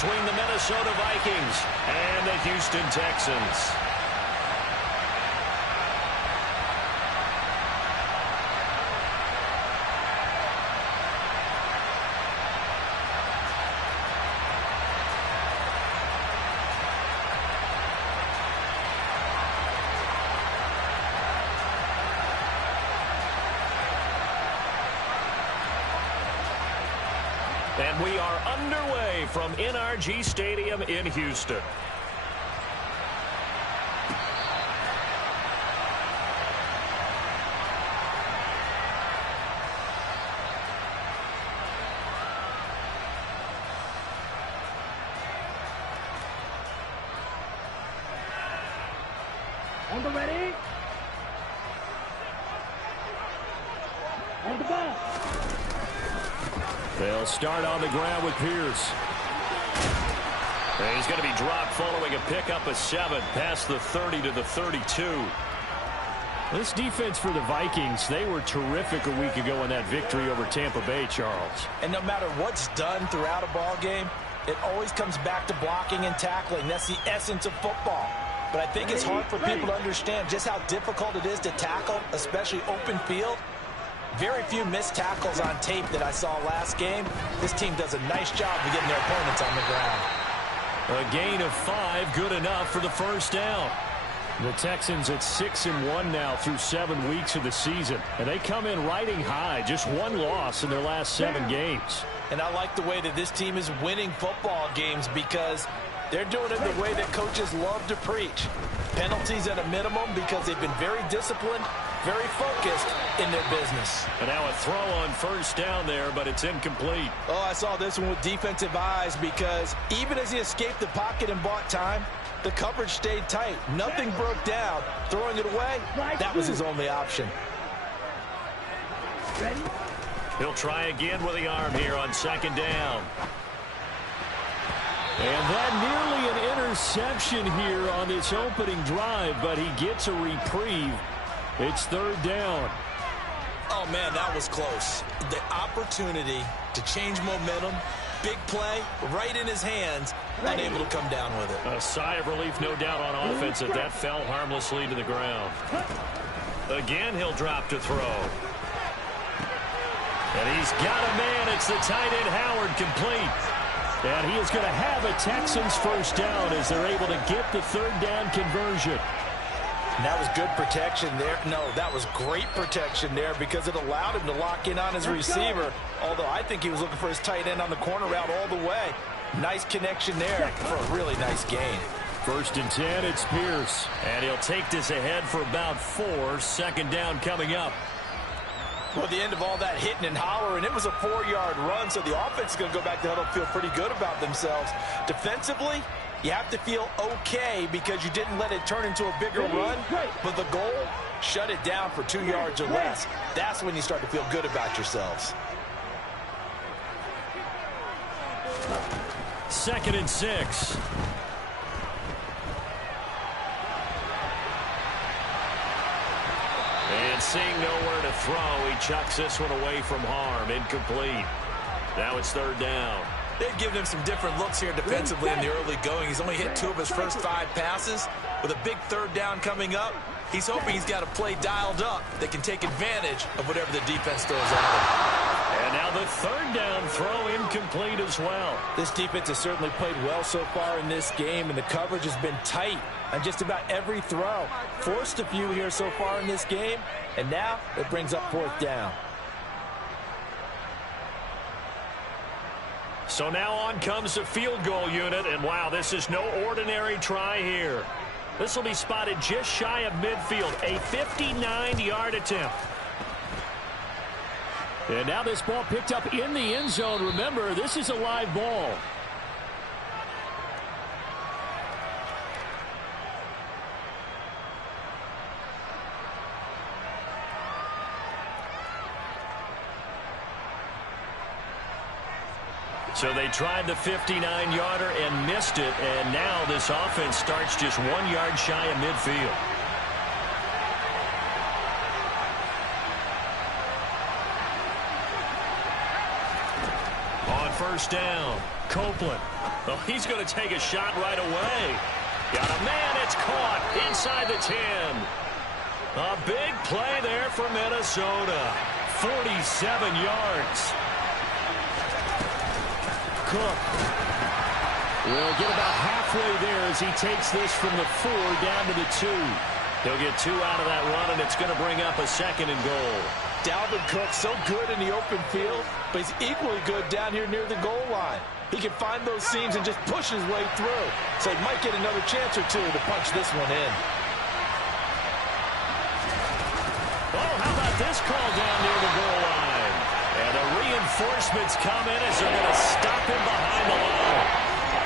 between the Minnesota Vikings and the Houston Texans. And we are underway from NRG Stadium in Houston. On the ready. On the ball. They'll start on the ground with Pierce. And he's going to be dropped following a pickup of 7 past the 30 to the 32. This defense for the Vikings, they were terrific a week ago in that victory over Tampa Bay, Charles. And no matter what's done throughout a ball game, it always comes back to blocking and tackling. That's the essence of football. But I think it's hard for people to understand just how difficult it is to tackle, especially open field. Very few missed tackles on tape that I saw last game. This team does a nice job of getting their opponents on the ground. A gain of 5, good enough for the first down. The Texans at 6-1 now through 7 weeks of the season. And they come in riding high, just 1 loss in their last 7 games. And I like the way that this team is winning football games because they're doing it the way that coaches love to preach. Penalties at a minimum because they've been very disciplined, very focused in their business. And now a throw on first down there, but it's incomplete. Oh, I saw this one with defensive eyes because even as he escaped the pocket and bought time, the coverage stayed tight. Nothing broke down. Throwing it away, that was his only option. Ready? He'll try again with the arm here on second down. And that nearly an interception here on this opening drive, but he gets a reprieve. It's third down. Oh, man, that was close. The opportunity to change momentum, big play, right in his hands, unable to come down with it. A sigh of relief, no doubt, on offense that that fell harmlessly to the ground. Again, he'll drop to throw. And he's got a man. It's the tight end, Howard, complete. And he is going to have a Texans first down as they're able to get the third down conversion. And that was good protection there. No, that was great protection there because it allowed him to lock in on his receiver. Although I think he was looking for his tight end on the corner route all the way. Nice connection there for a really nice gain. First and 10, it's Pierce. And he'll take this ahead for about 4. Second down coming up. Well, at the end of all that hitting and hollering, it was a 4-yard run, so the offense is going to go back to huddle and feel pretty good about themselves. Defensively, you have to feel okay because you didn't let it turn into a bigger run, but the goal, shut it down for 2 yards or less. That's when you start to feel good about yourselves. Second and 6. And seeing nowhere to throw, he chucks this one away from harm. Incomplete. Now it's third down. They've given him some different looks here defensively in the early going. He's only hit 2 of his first 5 passes. With a big third down coming up, he's hoping he's got a play dialed up that can take advantage of whatever the defense throws at him. And now the third down throw incomplete as well. This defense has certainly played well so far in this game, and the coverage has been tight on just about every throw. Forced a few here so far in this game, and now it brings up fourth down. So now on comes the field goal unit, and wow, this is no ordinary try here. This will be spotted just shy of midfield, a 59-yard attempt. And now this ball picked up in the end zone. Remember, this is a live ball. So they tried the 59-yarder and missed it, and now this offense starts just 1 yard shy of midfield. On first down. Copeland. Oh, he's going to take a shot right away. Got a man. It's caught inside the 10. A big play there for Minnesota. 47 yards. Cook will get about halfway there as he takes this from the 4 down to the 2. He'll get 2 out of that run, and it's going to bring up a 2nd and goal. Dalvin Cook so good in the open field, but he's equally good down here near the goal line. He can find those seams and just push his way through. So he might get another chance or two to punch this one in. Oh, how about this call down near the goal line? And the reinforcements come in as they're going to stop him behind the line.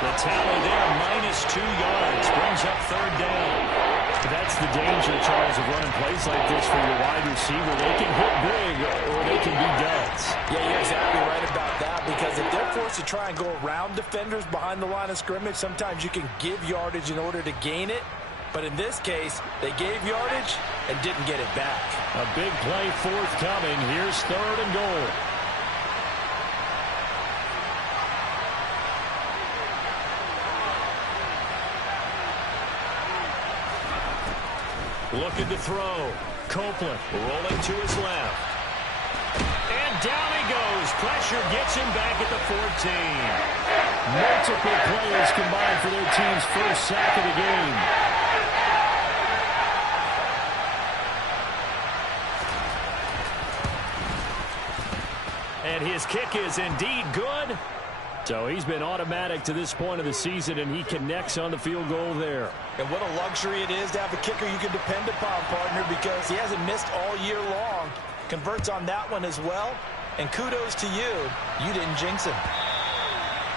The tally there, -2 yards, brings up 3rd down. That's the danger, Charles, of running plays like this for your wide receiver. They can hit big or they can be duds. Yeah, you're exactly right about that, because if they're forced to try and go around defenders behind the line of scrimmage, sometimes you can give yardage in order to gain it. But in this case, they gave yardage and didn't get it back. A big play forthcoming. Here's 3rd and goal. Looking to throw. Copeland rolling to his left. And down he goes. Pressure gets him back at the 14. Multiple players combined for their team's first sack of the game. And his kick is indeed good. So he's been automatic to this point of the season, and he connects on the field goal there. And what a luxury it is to have a kicker you can depend upon, partner, because he hasn't missed all year long. Converts on that one as well. And kudos to you. You didn't jinx him.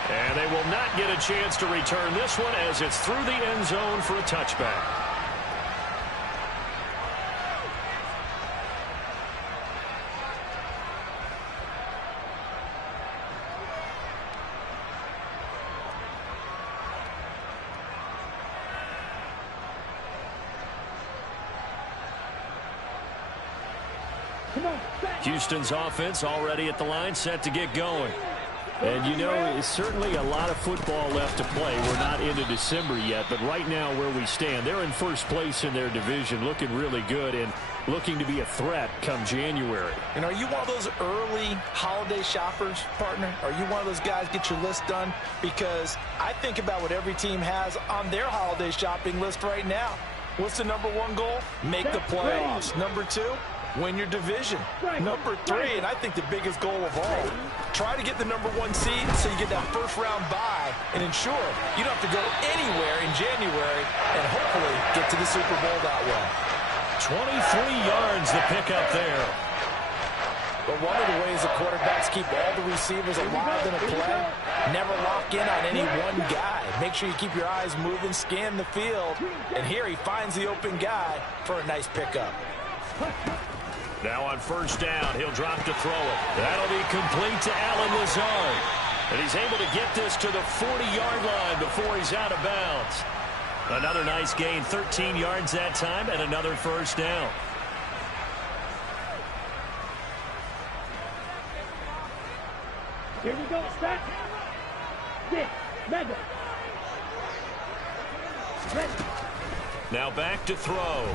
And they will not get a chance to return this one as it's through the end zone for a touchback. Houston's offense already at the line, set to get going. And, you know, it's certainly a lot of football left to play. We're not into December yet, but right now where we stand, they're in first place in their division, looking really good and looking to be a threat come January. And are you one of those early holiday shoppers, partner? Are you one of those guys get your list done? Because I think about what every team has on their holiday shopping list right now. What's the #1 goal? Make the playoffs. #2, win your division. #3, and I think the biggest goal of all, try to get the #1 seed so you get that first-round bye and ensure you don't have to go anywhere in January and hopefully get to the Super Bowl that way. 23 yards the pickup there. But one of the ways the quarterbacks keep all the receivers alive in a play, never lock in on any one guy. Make sure you keep your eyes moving, scan the field, and here he finds the open guy for a nice pickup. Now on first down, he'll drop to throw it. That'll be complete to Allen Lazard. And he's able to get this to the 40-yard line before he's out of bounds. Another nice gain, 13 yards that time, and another first down. Here we go, set. Get, Madden. Now back to throw.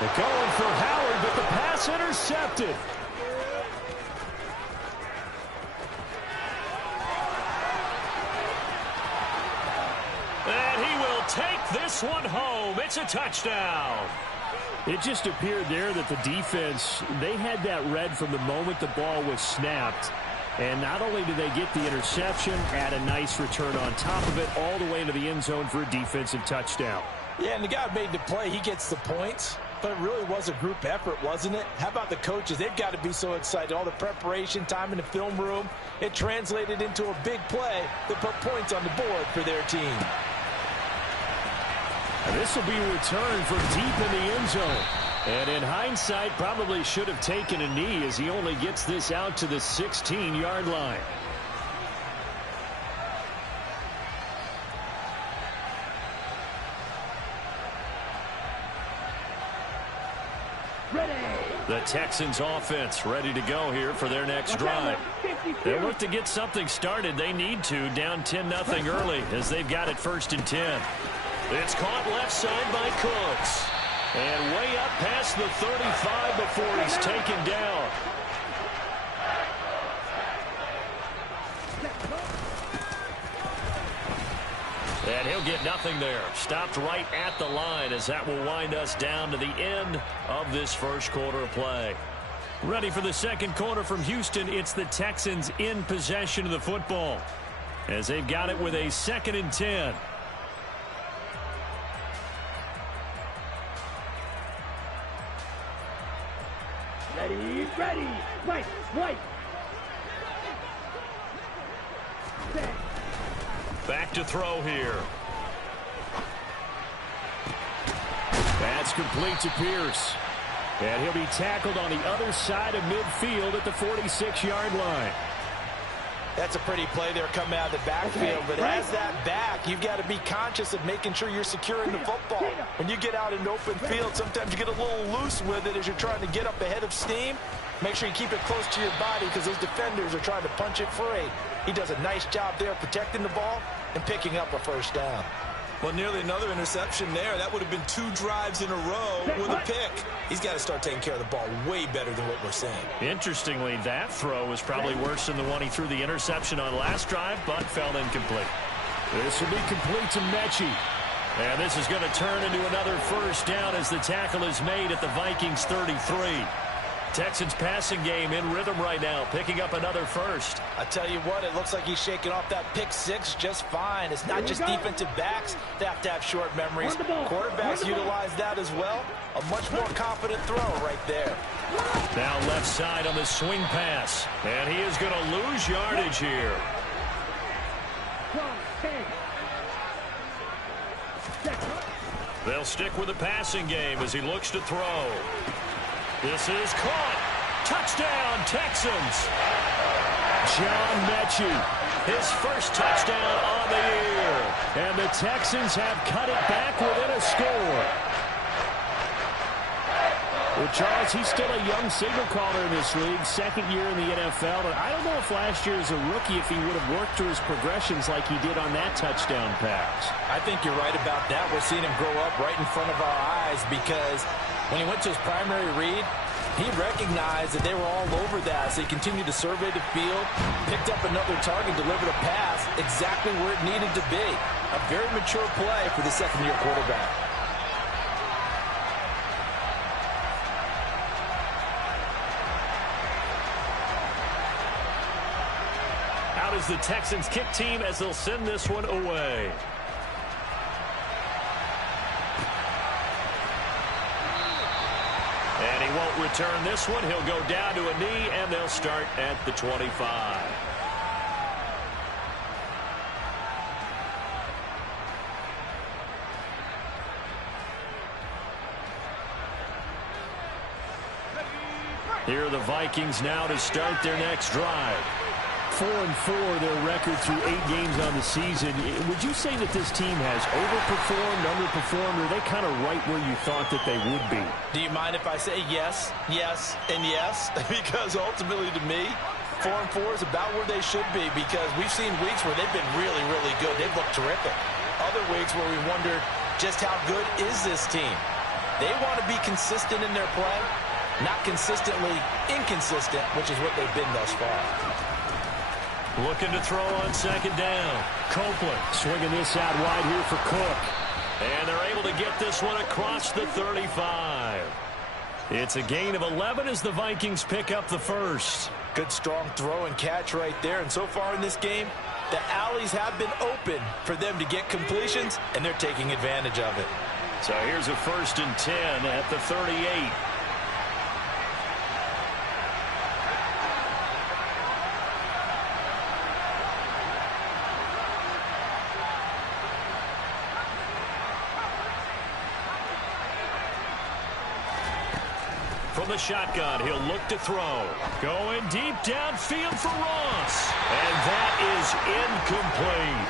They're going for Howard, but the pass intercepted. And he will take this one home. It's a touchdown. It just appeared there that the defense, they had that read from the moment the ball was snapped. And not only did they get the interception, add a nice return on top of it, all the way into the end zone for a defensive touchdown. Yeah, and the guy made the play. He gets the points. But it really was a group effort, wasn't it? How about the coaches? They've got to be so excited. All the preparation time in the film room, it translated into a big play that put points on the board for their team. And this will be returned from deep in the end zone. And in hindsight, probably should have taken a knee as he only gets this out to the 16-yard line. Ready. The Texans offense ready to go here for their next drive. They'll look to get something started. They need to, down 10-0 early as they've got it 1st and 10. It's caught left side by Cooks. And way up past the 35 before he's taken down. And he'll get nothing there. Stopped right at the line as that will wind us down to the end of this first quarter of play. Ready for the second quarter from Houston. It's the Texans in possession of the football as they've got it with a 2nd and 10. Ready, ready. Right, right. Back to throw here. That's complete to Pierce. And he'll be tackled on the other side of midfield at the 46-yard line. That's a pretty play there coming out of the backfield. But as that back, you've got to be conscious of making sure you're securing the football. When you get out in open field, sometimes you get a little loose with it as you're trying to get up ahead of steam. Make sure you keep it close to your body because those defenders are trying to punch it free. He does a nice job there protecting the ball and picking up a first down. Well, nearly another interception there. That would have been 2 drives in a row with a pick. He's got to start taking care of the ball way better than what we're seeing. Interestingly, that throw was probably worse than the one he threw the interception on last drive, but fell incomplete. This will be complete to Mechie. And this is going to turn into another first down as the tackle is made at the Vikings 33. Texans passing game in rhythm right now, picking up another first. I tell you what, it looks like he's shaking off that pick 6 just fine. It's not just defensive backs that have to have short memories. Quarterbacks utilize that as well. A much more confident throw right there. Now left side on the swing pass. And he is going to lose yardage here. They'll stick with the passing game as he looks to throw. This is caught. Touchdown, Texans. John Mechie, his first touchdown on the year. And the Texans have cut it back within a score. Well, Charles, he's still a young signal caller in this league, 2nd year in the NFL. And I don't know if last year as a rookie, if he would have worked through his progressions like he did on that touchdown pass. I think you're right about that. We're seeing him grow up right in front of our eyes because when he went to his primary read, he recognized that they were all over that. So he continued to survey the field, picked up another target, delivered a pass exactly where it needed to be. A very mature play for the 2nd-year quarterback. Out is the Texans kick team as they'll send this one away. And he won't return this one. He'll go down to a knee, and they'll start at the 25. Here are the Vikings now to start their next drive. 4-4 their record through 8 games on the season. Would you say that this team has overperformed, underperformed, or are they kind of right where you thought that they would be? Do you mind if I say yes, yes, and yes? Because ultimately to me, 4-4 is about where they should be because we've seen weeks where they've been really, really good. They've looked terrific. Other weeks where we wondered just how good is this team. They want to be consistent in their play, not consistently inconsistent, which is what they've been thus far. Looking to throw on 2nd down. Copeland swinging this out wide here for Cook. And they're able to get this one across the 35. It's a gain of 11 as the Vikings pick up the first. Good strong throw and catch right there. And so far in this game, the alleys have been open for them to get completions, and they're taking advantage of it. So here's a 1st and 10 at the 38. From the shotgun, he'll look to throw. Going deep downfield for Ross. And that is incomplete.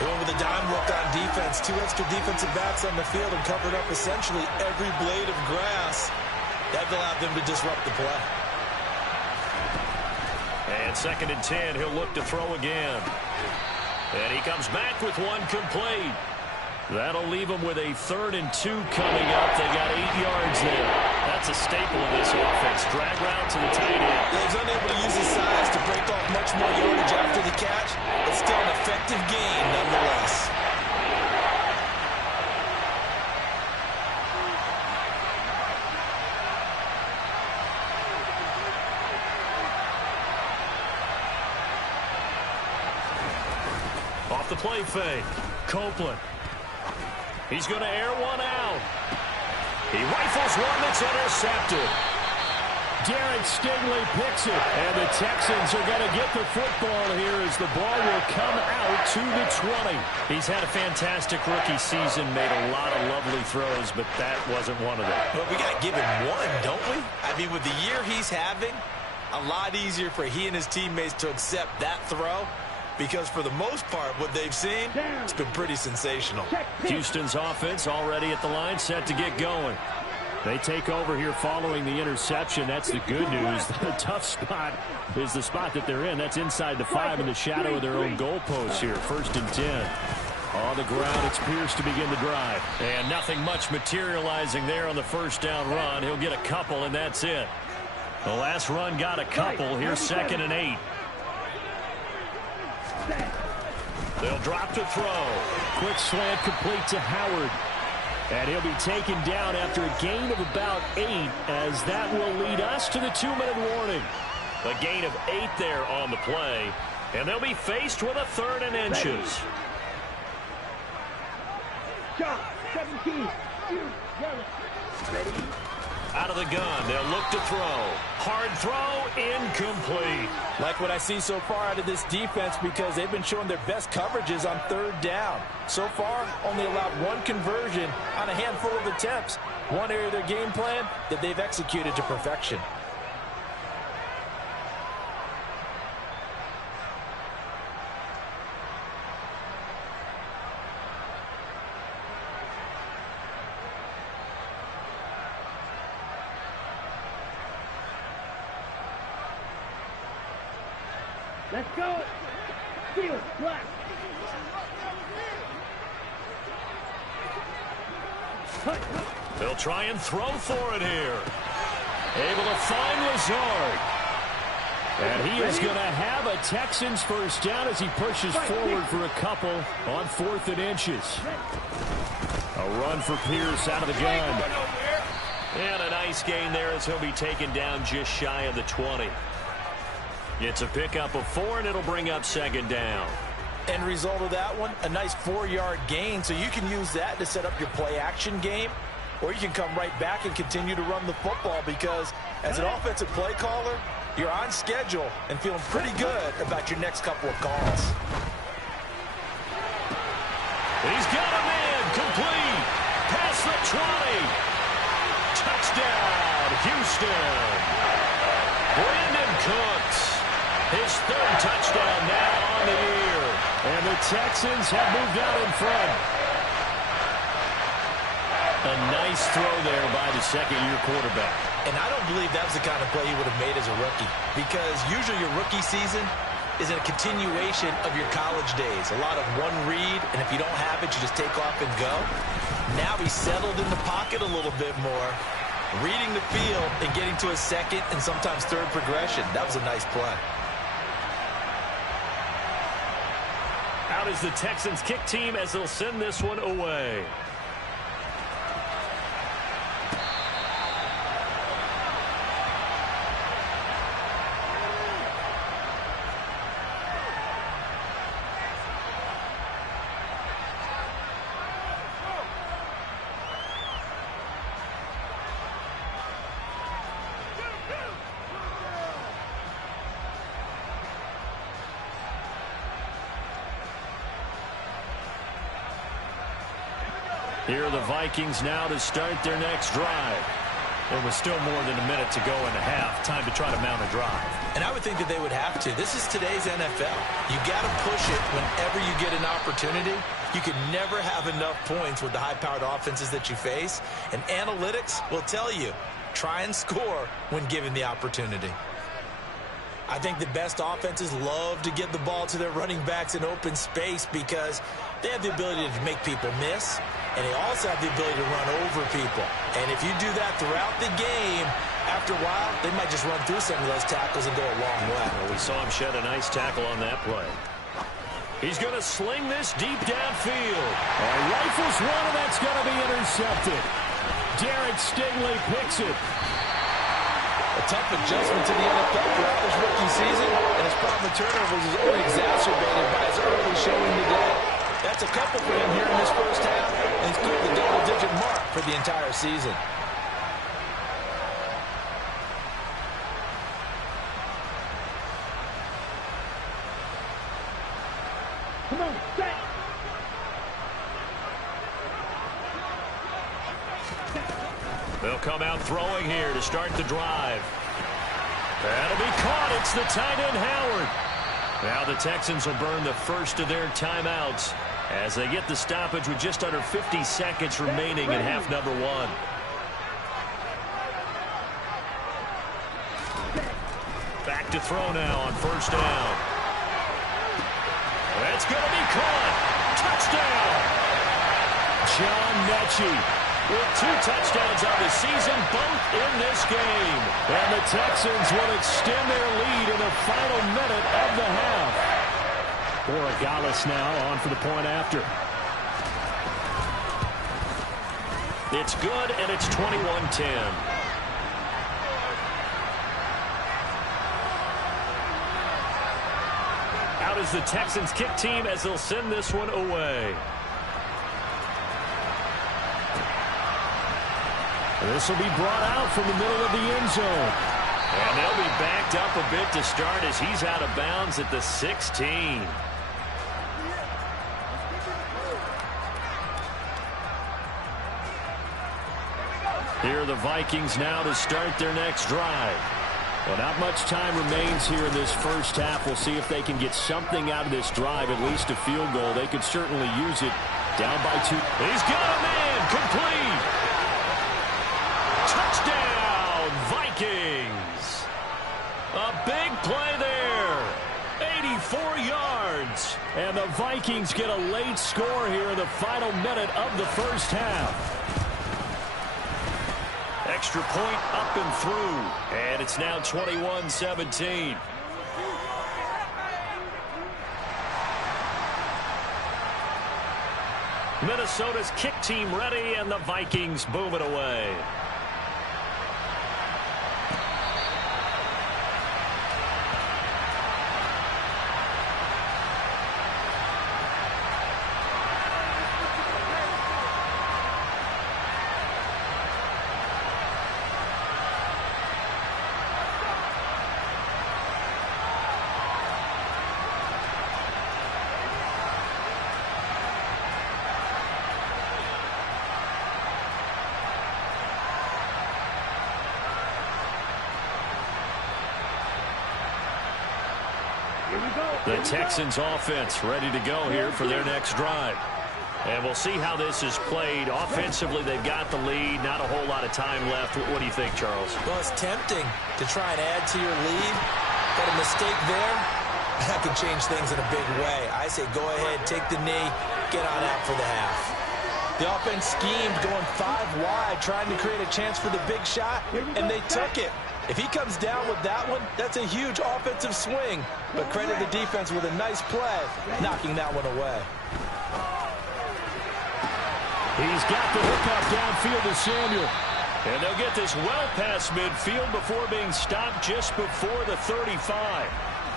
Going with a dime look on defense. 2 extra defensive backs on the field and covered up essentially every blade of grass. That allowed them to disrupt the play. And 2nd and 10, he'll look to throw again. And he comes back with one complete. That'll leave him with a 3rd and 2 coming up. They got 8 yards there. That's a staple of this offense. Drag route to the tight end. He's unable to use his size to break off much more yardage after the catch, but still an effective gain nonetheless. Off the play fake. Copeland. He's going to air one out. He rifles one that's intercepted. Derek Stingley picks it. And the Texans are going to get the football here as the ball will come out to the 20. He's had a fantastic rookie season, made a lot of lovely throws, but that wasn't one of them. Well, we got to give him one, don't we? I mean, with the year he's having, a lot easier for he and his teammates to accept that throw. Because for the most part, what they've seen, it's been pretty sensational. Houston's offense already at the line, set to get going. They take over here following the interception. That's the good news. The tough spot is the spot that they're in. That's inside the 5 in the shadow of their own goalpost here. 1st and 10. On the ground, it's Pierce to begin the drive. And nothing much materializing there on the 1st down run. He'll get a couple, and that's it. The last run got a couple. Here's 2nd and 8. They'll drop to throw. Quick slant complete to Howard. And he'll be taken down after a gain of about 8, as that will lead us to the 2-minute warning. A gain of 8 there on the play. And they'll be faced with a 3rd and inches. Shot, 17. Ready. Out of the gun, they'll look to throw. Hard throw, incomplete. Like what I see so far out of this defense, because they've been showing their best coverages on 3rd down. So far, only allowed 1 conversion on a handful of attempts. One area of their game plan that they've executed to perfection. Let's go. Steal, black. They'll try and throw for it here. Able to find Lazard. And he is going to have a Texans 1st down as he pushes forward for a couple on 4th and inches. A run for Pierce out of the gun. And a nice gain there as he'll be taken down just shy of the 20. It's a pickup of 4, and it'll bring up 2nd down. End result of that one, a nice 4-yard gain. So you can use that to set up your play-action game, or you can come right back and continue to run the football, because as an offensive play caller, you're on schedule and feeling pretty good about your next couple of calls. He's got a man complete. Past the 20. Touchdown, Houston. Brandon Cooks. His 3rd touchdown now on the year. And the Texans have moved out in front. A nice throw there by the 2nd-year quarterback. And I don't believe that was the kind of play he would have made as a rookie, because usually your rookie season is a continuation of your college days. A lot of one read, and if you don't have it, you just take off and go. Now he's settled in the pocket a little bit more, reading the field and getting to a 2nd and sometimes 3rd progression. That was a nice play. Out is the Texans kick team as they'll send this one away. Here are the Vikings now to start their next drive. There was still more than a minute to go in the half. Time to try to mount a drive. And I would think that they would have to. This is today's NFL. You got to push it whenever you get an opportunity. You can never have enough points with the high-powered offenses that you face. And analytics will tell you, try and score when given the opportunity. I think the best offenses love to give the ball to their running backs in open space because they have the ability to make people miss, and they also have the ability to run over people. And if you do that throughout the game, after a while, they might just run through some of those tackles and go a long way. Well, we saw him shed a nice tackle on that play. He's going to sling this deep downfield. Rifles one, and that's going to be intercepted. Derek Stingley picks it. A tough adjustment to the NFL throughout this rookie season, and his problem with turnovers is only exacerbated by his early showing today. That's a couple for him here in this first half, and he's cleared the double-digit mark for the entire season. Come on, set. They'll come out throwing here to start the drive. That'll be caught. It's the tight end, Howard. Now the Texans will burn the first of their timeouts as they get the stoppage with just under 50 seconds remaining in half number one. Back to throw now on first down. That's going to be caught. Touchdown. John Mechie with 2 touchdowns on the season, both in this game. And the Texans will extend their lead in the final minute of the half. Borregales now on for the point after. It's good, and it's 21-10. Out is the Texans kick team as they'll send this one away. This will be brought out from the middle of the end zone. And they'll be backed up a bit to start as he's out of bounds at the 16. Here are the Vikings now to start their next drive. Well, not much time remains here in this first half. We'll see if they can get something out of this drive, at least a field goal. They could certainly use it. Down by 2. He's got a man. Complete. Touchdown, Vikings. A big play there. 84 yards. And the Vikings get a late score here in the final minute of the first half. Extra point up and through. And it's now 21-17. Minnesota's kick team ready, and the Vikings boom it away. The Texans offense ready to go here for their next drive. And we'll see how this is played. Offensively, they've got the lead. Not a whole lot of time left. What do you think, Charles? Well, it's tempting to try and add to your lead, but a mistake there, that can change things in a big way. I say go ahead, take the knee, get on out for the half. The offense schemed going 5 wide, trying to create a chance for the big shot, and they took it. If he comes down with that one, that's a huge offensive swing. But credit the defense with a nice play, knocking that one away. He's got the hookup downfield to Samuel. And they'll get this well past midfield before being stopped just before the 35.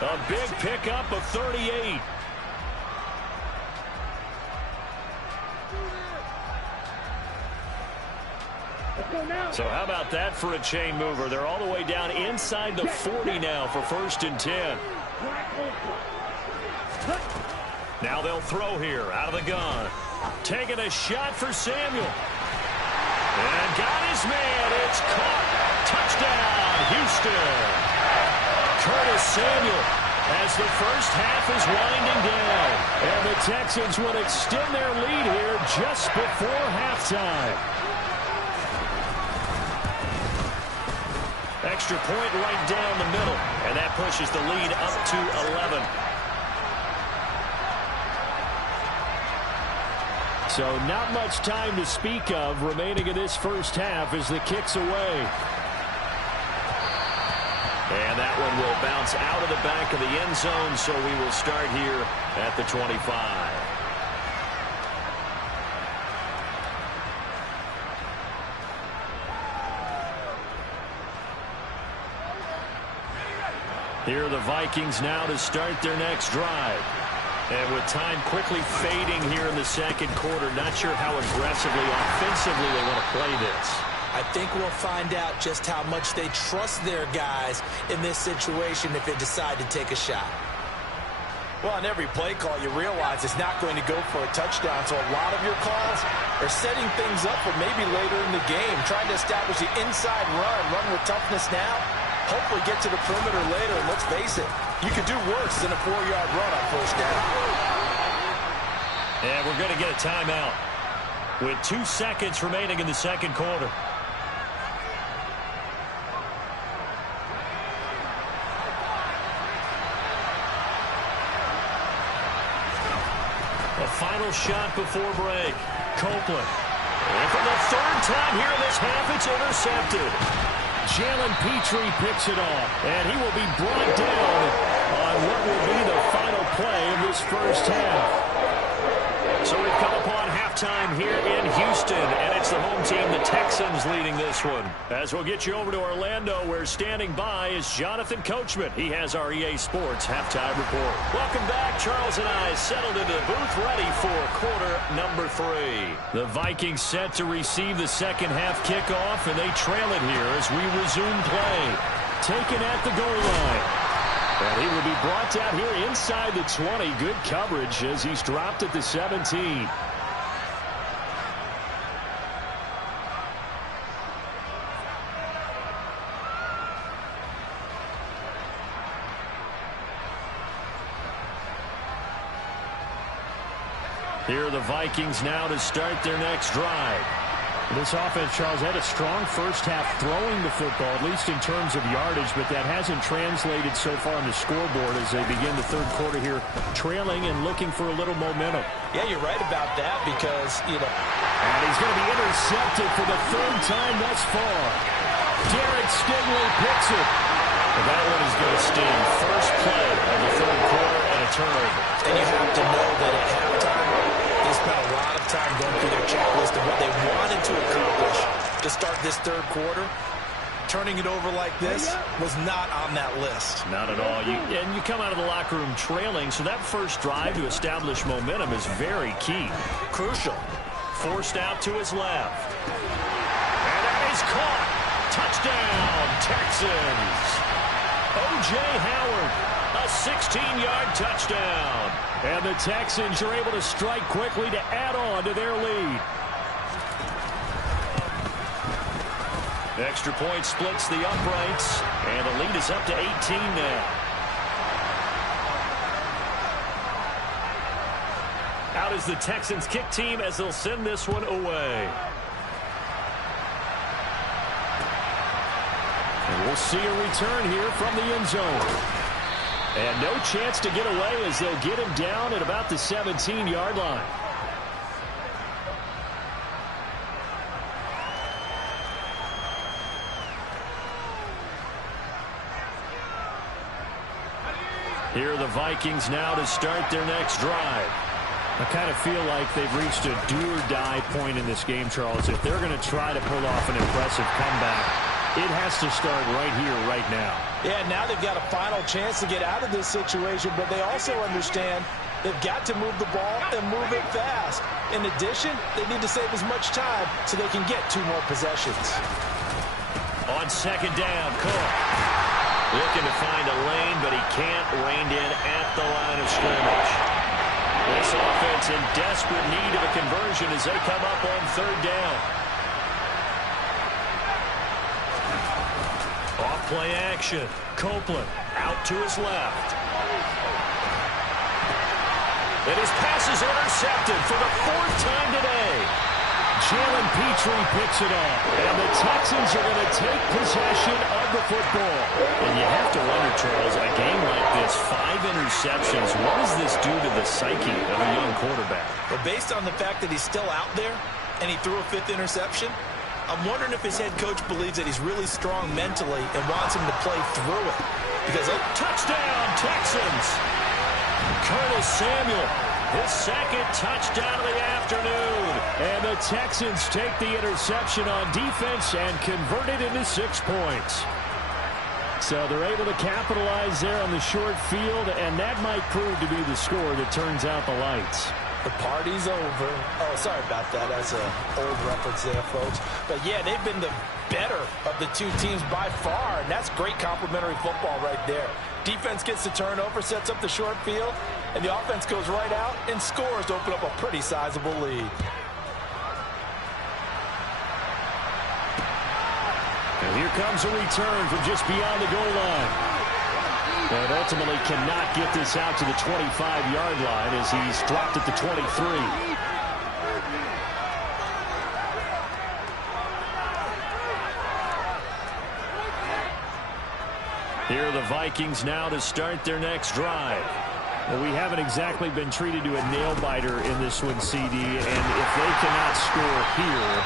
A big pickup of 38. So how about that for a chain mover? They're all the way down inside the 40 now for 1st and 10. Now they'll throw here out of the gun. Taking a shot for Samuel. And got his man. It's caught. Touchdown, Houston. Curtis Samuel as the first half is winding down. And the Texans will extend their lead here just before halftime. extra point right down the middle, and that pushes the lead up to 11. So not much time to speak of remaining in this first half as the kick's away. And that one will bounce out of the back of the end zone, so we will start here at the 25. Here are the Vikings now to start their next drive. And with time quickly fading here in the second quarter, not sure how aggressively, offensively they want to play this. I think we'll find out just how much they trust their guys in this situation if they decide to take a shot. Well, on every play call, you realize it's not going to go for a touchdown, so a lot of your calls are setting things up for maybe later in the game, trying to establish the inside run with toughness now, hopefully get to the perimeter later, and let's face it, you could do worse than a 4-yard run on first down. And we're going to get a timeout with 2 seconds remaining in the second quarter. A final shot before break. Copeland. And for the third time here in this half, it's intercepted. Jalen Petrie picks it off, and he will be brought down on what will be the final play of this first half. So we've come upon halftime here in Houston, and it's the home team, the Texans, leading this one. As we'll get you over to Orlando, where standing by is Jonathan Coachman. He has our EA Sports halftime report. Welcome back. Charles and I settled into the booth, ready for quarter number 3. The Vikings set to receive the second half kickoff, and they trail it here as we resume play. Taken at the goal line. And he will be brought down here inside the 20. Good coverage as he's dropped at the 17. Here are the Vikings now to start their next drive. This offense, Charles, had a strong first half throwing the football, at least in terms of yardage, but that hasn't translated so far on the scoreboard as they begin the third quarter here, trailing and looking for a little momentum. Yeah, you're right about that because, And he's going to be intercepted for the third time thus far. Derek Stingley picks it. And that one is going to sting. First play of the third quarter and a turnover. And you have to know that at halftime, they spent a lot of time going through their checklist of what they wanted to accomplish to start this third quarter. Turning it over like this was not on that list. Not at all. And you come out of the locker room trailing, so that first drive to establish momentum is very key. Crucial. Forced out to his left. And that is caught. Touchdown, Texans. O.J. Howard, a 16-yard touchdown. And the Texans are able to strike quickly to add on to their lead. Extra point splits the uprights, and the lead is up to 18 now. Out is the Texans kick team as they'll send this one away. And we'll see a return here from the end zone. And no chance to get away as they'll get him down at about the 17-yard line. Here are the Vikings now to start their next drive. I kind of feel like they've reached a do-or-die point in this game, Charles. If they're going to try to pull off an impressive comeback, it has to start right here, right now. Yeah, now they've got a final chance to get out of this situation, but they also understand they've got to move the ball and move it fast. In addition, they need to save as much time so they can get 2 more possessions. On second down, Cook. Looking to find a lane, but he can't. Reined in at the line of scrimmage. This offense in desperate need of a conversion as they come up on third down. Off-play action. Copeland out to his left. And his pass is intercepted for the 4th time today. Jalen Petrie picks it up. And the Texans are going to take possession of the football. And you have to wonder, Charles, a game like this, 5 interceptions, what does this do to the psyche of a young quarterback? Well, based on the fact that he's still out there and he threw a 5th interception, I'm wondering if his head coach believes that he's really strong mentally and wants him to play through it. Because touchdown, Texans! Curtis Samuel, his 2nd touchdown of the afternoon. And the Texans take the interception on defense and convert it into 6 points. So they're able to capitalize there on the short field, and that might prove to be the score that turns out the lights. the party's over. Oh, sorry about that. That's an old reference there, folks. But, yeah, they've been the better of the two teams by far, and that's great complementary football right there. Defense gets the turnover, sets up the short field, and the offense goes right out and scores to open up a pretty sizable lead. And here comes a return from just beyond the goal line. But ultimately cannot get this out to the 25-yard line as he's dropped at the 23. Here are the Vikings now to start their next drive. Well, we haven't exactly been treated to a nail-biter in this one, CD, and if they cannot score here,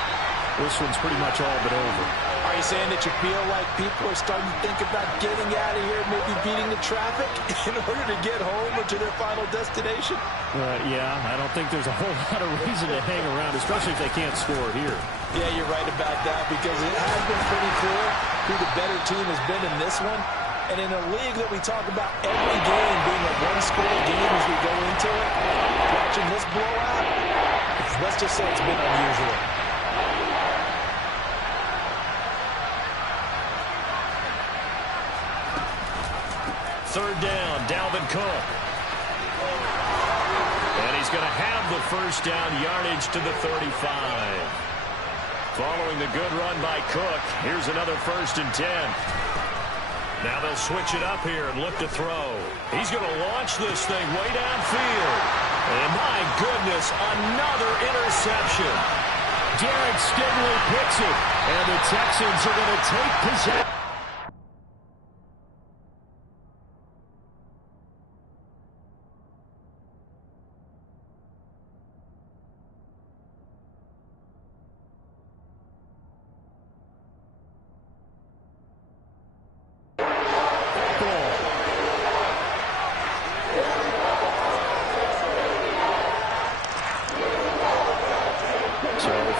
this one's pretty much all but over. Are you saying that you feel like people are starting to think about getting out of here, maybe beating the traffic in order to get home or to their final destination? Yeah, I don't think there's a whole lot of reason to hang around, especially if they can't score here. Yeah, you're right about that, because it has been pretty clear who the better team has been in this one. And in a league that we talk about every game being a one-score game as we go into it, watching this blowout, let's just say it's been unusual. Third down, Dalvin Cook. And he's going to have the first down yardage to the 35. Following the good run by Cook, here's another 1st and 10. Now they'll switch it up here and look to throw. He's going to launch this thing way downfield. And my goodness, another interception. Derek Stingley picks it, and the Texans are going to take possession.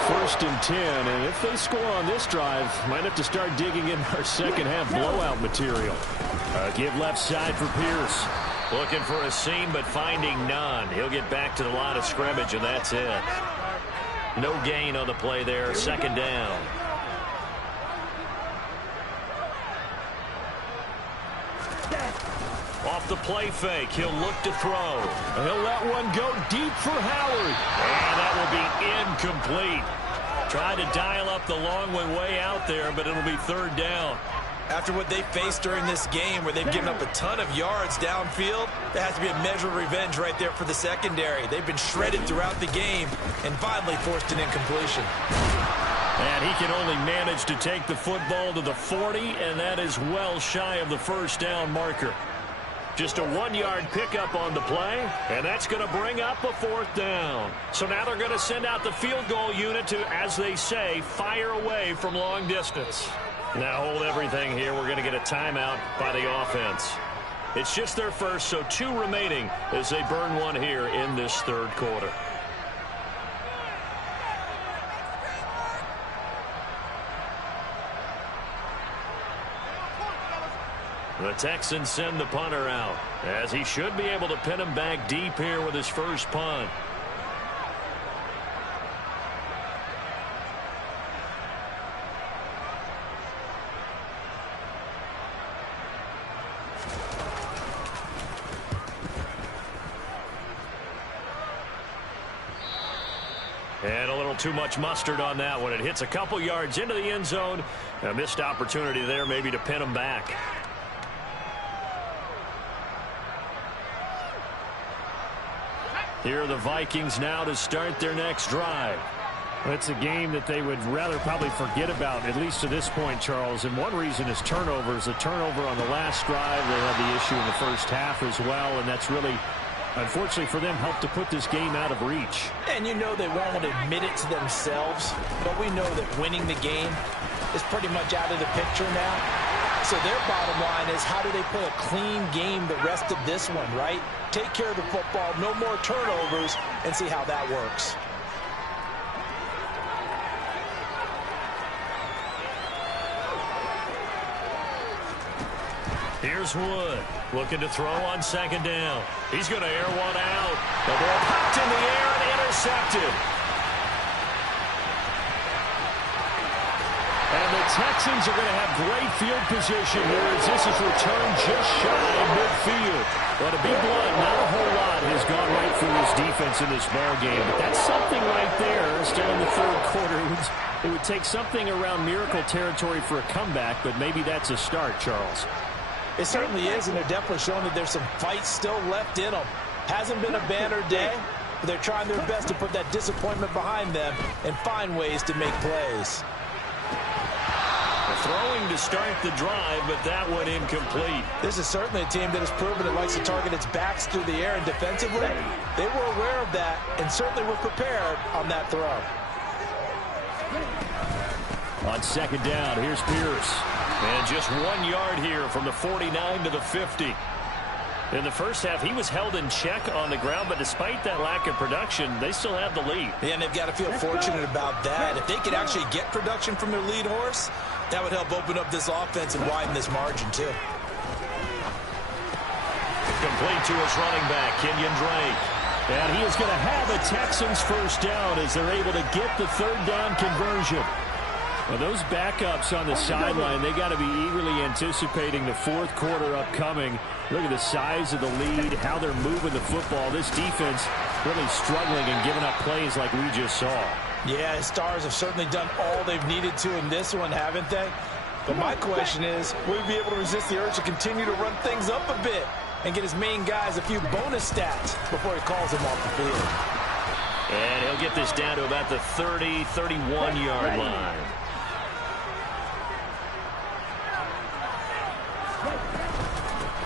First and 10, and if they score on this drive, might have to start digging in our second half blowout material. Give left side for Pierce. Looking for a seam, but finding none. He'll get back to the line of scrimmage, and that's it. No gain on the play there. 2nd down. Off the play fake, he'll look to throw. He'll let one go deep for Howard. And that will be incomplete. Tried to dial up the long way out there, but it'll be 3rd down. After what they faced during this game where they've given up a ton of yards downfield, there has to be a measure of revenge right there for the secondary. They've been shredded throughout the game and finally forced an incompletion. And he can only manage to take the football to the 40, and that is well shy of the 1st down marker. Just a 1-yard pickup on the play, and that's going to bring up a 4th down. So now they're going to send out the field goal unit to, as they say, fire away from long distance. Now hold everything here. We're going to get a timeout by the offense. It's just their first, so 2 remaining as they burn one here in this 3rd quarter. The Texans send the punter out, as he should be able to pin him back deep here with his first punt. And a little too much mustard on that one. It hits a couple yards into the end zone. A missed opportunity there maybe to pin him back. Here are the Vikings now to start their next drive. It's a game that they would rather probably forget about, at least to this point, Charles. And one reason is turnovers. A turnover on the last drive. They had the issue in the first half as well, and that's really, unfortunately for them, helped to put this game out of reach. And you know they won't admit it to themselves, but we know that winning the game is pretty much out of the picture now. So their bottom line is, how do they play a clean game the rest of this one, right? Take care of the football, no more turnovers, and see how that works. Here's Wood, looking to throw on second down. He's going to air one out. The ball popped in the air and intercepted. And the Texans are going to have great field position here as this is returned just shy of midfield. But to be blunt, not a whole lot has gone right for this defense in this ball game. But that's something right there. Still in the third quarter. It would take something around miracle territory for a comeback, but maybe that's a start, Charles. It certainly is, and they're definitely showing that there's some fight still left in them. Hasn't been a banner day, but they're trying their best to put that disappointment behind them and find ways to make plays. Throwing to start the drive, but that one incomplete. This is certainly a team that has proven it likes to target its backs through the air, and defensively, they were aware of that and certainly were prepared on that throw. On second down, here's Pierce. And just 1 yard here from the 49 to the 50. In the first half, he was held in check on the ground, but despite that lack of production, they still have the lead. Yeah, and they've got to feel fortunate about that. If they could actually get production from their lead horse, that would help open up this offense and widen this margin, too. Complete to his running back, Kenyon Drake. And he is going to have a Texans first down as they're able to get the third down conversion. Well, those backups on the sideline, they got to be eagerly anticipating the fourth quarter upcoming. Look at the size of the lead, how they're moving the football. This defense really struggling and giving up plays like we just saw. Yeah, Stars have certainly done all they've needed to in this one, haven't they? But my question is, will he be able to resist the urge to continue to run things up a bit and get his main guys a few bonus stats before he calls them off the field? And he'll get this down to about the 30, 31-yard line.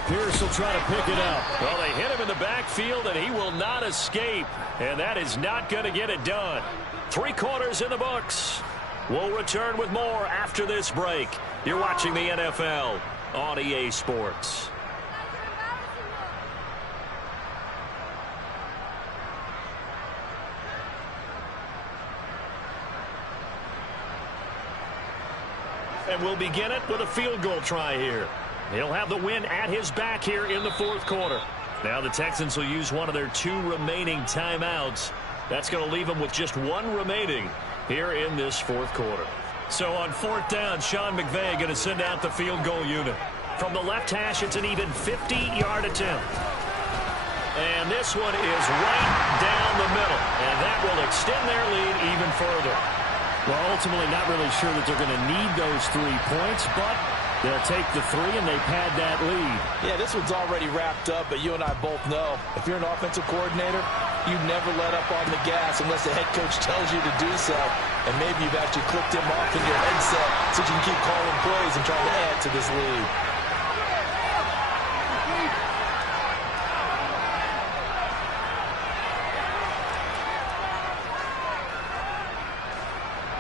Pierce will try to pick it up. Well, they hit him in the backfield, and he will not escape. And that is not going to get it done. 3 quarters in the books. We'll return with more after this break. You're watching the NFL on EA Sports. And we'll begin it with a field goal try here. He'll have the win at his back here in the fourth quarter. Now the Texans will use one of their 2 remaining timeouts. That's going to leave them with just 1 remaining here in this fourth quarter. So on fourth down, Sean McVay going to send out the field goal unit. From the left hash, it's an even 50-yard attempt. And this one is right down the middle. And that will extend their lead even further. Well, ultimately not really sure that they're going to need those 3 points, but they'll take the 3 and they pad that lead. Yeah, this one's already wrapped up, but you and I both know if you're an offensive coordinator, you never let up on the gas unless the head coach tells you to do so. And maybe you've actually clicked him off in your headset so you can keep calling plays and trying to add to this lead.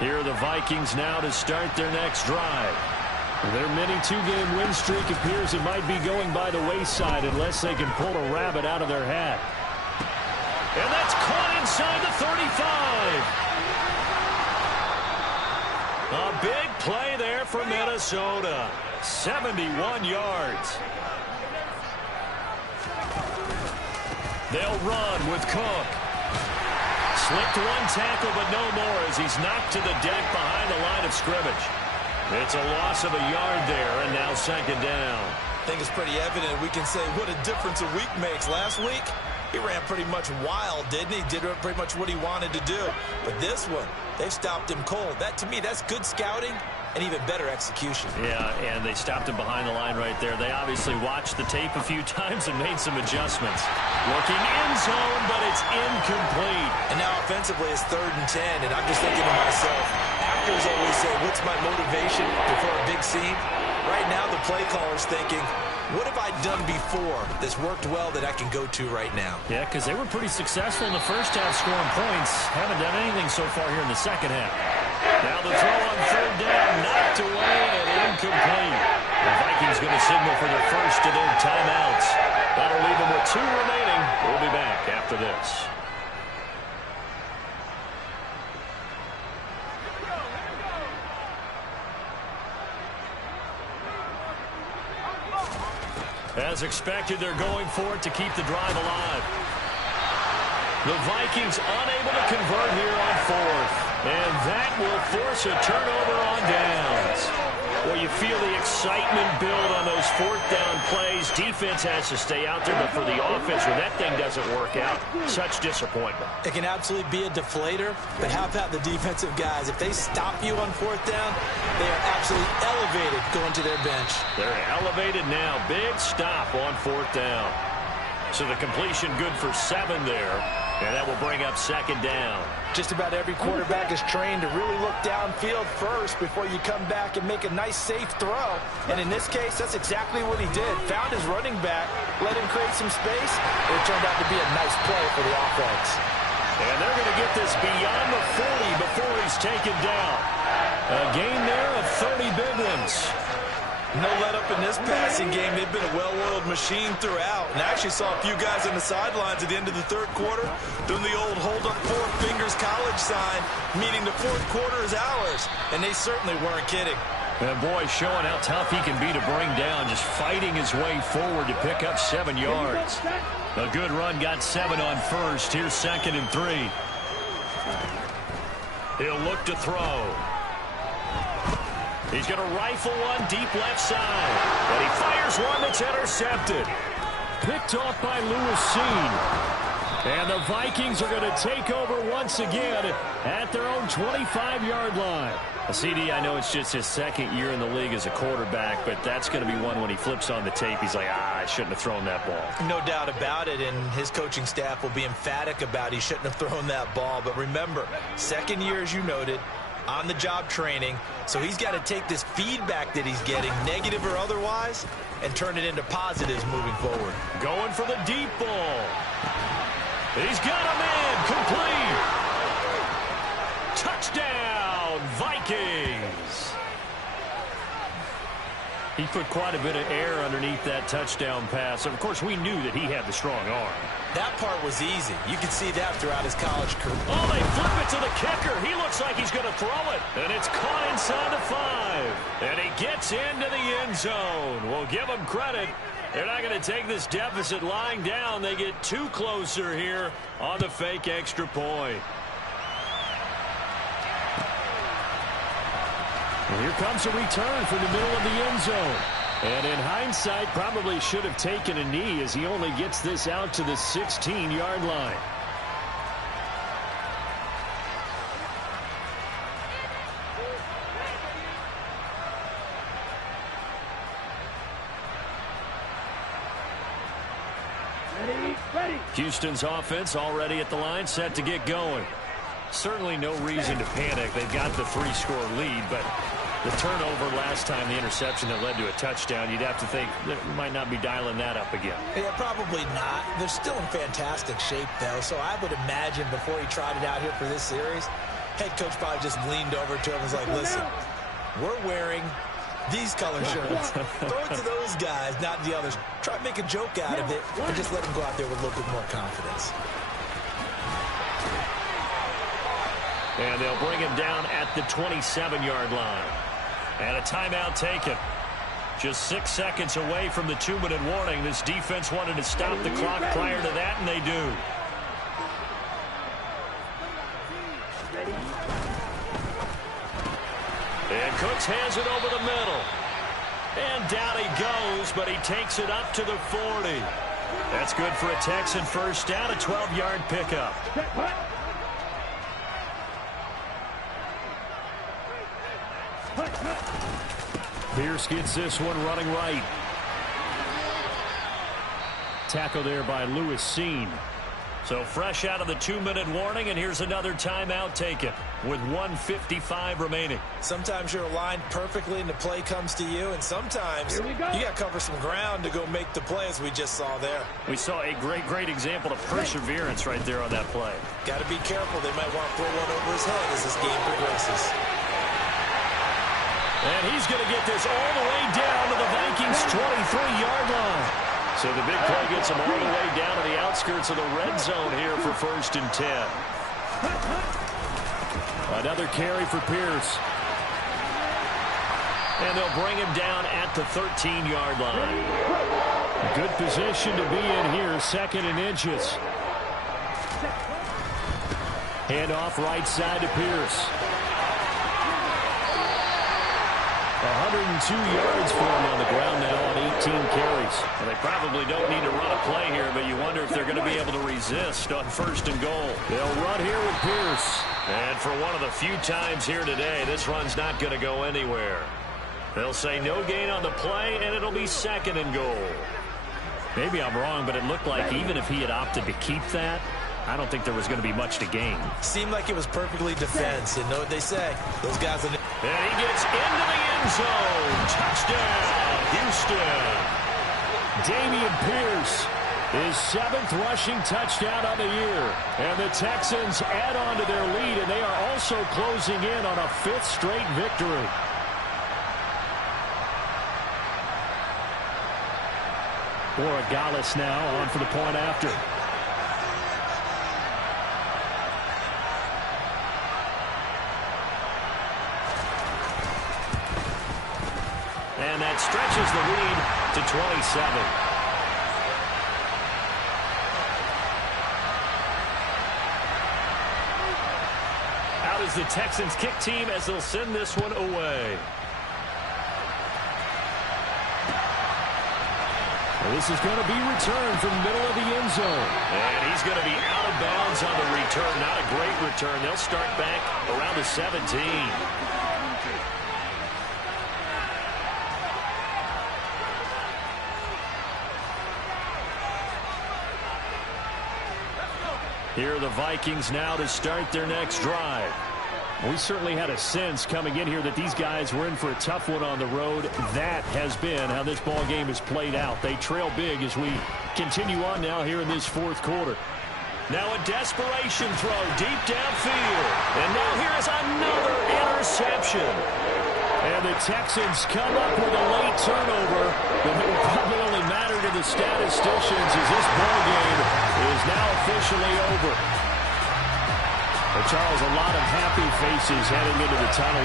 Here are the Vikings now to start their next drive. Their mini 2-game win streak appears it might be going by the wayside unless they can pull a rabbit out of their hat. And that's caught inside the 35. A big play there for Minnesota. 71 yards. They'll run with Cook. Slipped 1 tackle, but no more as he's knocked to the deck behind the line of scrimmage. It's a loss of a yard there, and now second down. I think it's pretty evident we can say what a difference a week makes. Last week, he ran pretty much wild, didn't he? Did pretty much what he wanted to do. But this one, they stopped him cold. That, to me, that's good scouting and even better execution. Yeah, and they stopped him behind the line right there. They obviously watched the tape a few times and made some adjustments. Looking end zone, but it's incomplete. And now offensively, offensively, it's 3rd and 10, and I'm just thinking to myself, actors always say, what's my motivation before a big scene? Right now, the play caller's thinking, what have I done before that's worked well that I can go to right now? Yeah, because they were pretty successful in the first half scoring points. Haven't done anything so far here in the second half. Now the throw on 3rd down, knocked away and incomplete. The Vikings going to signal for the first of their timeouts. That'll leave them with 2 remaining. We'll be back after this. As expected, they're going for it to keep the drive alive. The Vikings unable to convert here on 4th. And that will force a turnover on downs. Well, you feel the excitement build on those 4th down plays. Defense has to stay out there, but for the offense, when that thing doesn't work out, such disappointment. It can absolutely be a deflator, but how about the defensive guys? If they stop you on 4th down, they are absolutely elevated going to their bench. They're elevated now. Big stop on 4th down. So the completion good for 7 there, and that will bring up 2nd down. Just about every quarterback is trained to really look downfield first before you come back and make a nice, safe throw. And in this case, that's exactly what he did. Found his running back, let him create some space, and it turned out to be a nice play for the offense. And they're going to get this beyond the 40 before he's taken down. A gain there of 30 big ones. No let up in this passing game. They've been a well-oiled machine throughout. And I actually saw a few guys on the sidelines at the end of the 3rd quarter doing the old hold up 4 fingers college sign, meaning the 4th quarter is ours. And they certainly weren't kidding. And boy, showing how tough he can be to bring down, just fighting his way forward to pick up 7 yards. A good run, got 7 on 1st. Here's 2nd and 3. He'll look to throw. He's going to rifle one deep left side. And he fires one that's intercepted. Picked off by Lewis Seen. And the Vikings are going to take over once again at their own 25-yard line. CD, I know it's just his 2nd year in the league as a quarterback, but that's going to be one when he flips on the tape. He's like, I shouldn't have thrown that ball. No doubt about it, and his coaching staff will be emphatic about he shouldn't have thrown that ball. But remember, 2nd year, as you noted, on-the-job training, so he's got to take this feedback that he's getting, negative or otherwise, and turn it into positives moving forward. Going for the deep ball. He's got him in. Complete. Touchdown, Vikings. He put quite a bit of air underneath that touchdown pass. Of course, we knew that he had the strong arm. That part was easy. You could see that throughout his college career. Oh, they flip it to the kicker. He looks like he's going to throw it. And it's caught inside the 5. And he gets into the end zone. We'll give him credit. They're not going to take this deficit lying down. They get 2 closer here on the fake extra point. Well, here comes a return from the middle of the end zone. And in hindsight, probably should have taken a knee as he only gets this out to the 16-yard line. Houston's offense already at the line, set to get going. Certainly no reason to panic. They've got the 3-score lead, but the turnover last time, the interception that led to a touchdown, you'd have to think that might not be dialing that up again. Yeah, probably not. They're still in fantastic shape, though, so I would imagine before he tried it out here for this series, head coach probably just leaned over to him and was like, listen, we're wearing these color shirts. Throw it to those guys, not the others. Try to make a joke out of it and just let them go out there with a little bit more confidence. And they'll bring him down at the 27-yard line. And a timeout taken. Just 6 seconds away from the 2-minute warning. This defense wanted to stop the clock prior to that, and they do. And Cooks hands it over the middle. And down he goes, but he takes it up to the 40. That's good for a Texan first down, a 12-yard pickup. Pierce gets this one running right. Tackle there by Lewis Seen. So fresh out of the 2-minute warning, and here's another timeout taken with 1:55 remaining. Sometimes you're aligned perfectly and the play comes to you, and sometimes you got to cover some ground to go make the play, as we just saw there. We saw a great example of perseverance right there on that play. Got to be careful. They might want to throw one over his head as this game progresses. And he's going to get this all the way down to the Vikings' 23-yard line. So the big play gets him all the way down to the outskirts of the red zone here for 1st and 10. Another carry for Pierce. And they'll bring him down at the 13-yard line. Good position to be in here, 2nd and inches. Handoff right side to Pierce. 102 yards for him on the ground now on 18 carries. Well, they probably don't need to run a play here, but you wonder if they're going to be able to resist on 1st and goal. They'll run here with Pierce. And for one of the few times here today, this run's not going to go anywhere. They'll say no gain on the play, and it'll be 2nd and goal. Maybe I'm wrong, but it looked like even if he had opted to keep that, I don't think there was going to be much to gain. Seemed like it was perfectly defense, and know what they say. Those guys are... And he gets into the end zone. Touchdown, Houston. Damian Pierce, his 7th rushing touchdown of the year. And the Texans add on to their lead, and they are also closing in on a 5th straight victory. Borregales now on for the point after. And that stretches the lead to 27. Out is the Texans kick team as they'll send this one away. Well, this is going to be returned from the middle of the end zone. And he's going to be out of bounds on the return. Not a great return. They'll start back around the 17. Here are the Vikings now to start their next drive. We certainly had a sense coming in here that these guys were in for a tough one on the road. That has been how this ball game has played out. They trail big as we continue on now here in this 4th quarter. Now a desperation throw deep downfield. And now here is another interception. And the Texans come up with a late turnover, but it will probably only matter to the statisticians as this ball game is now officially over. Well, Charles, a lot of happy faces heading into the tunnel.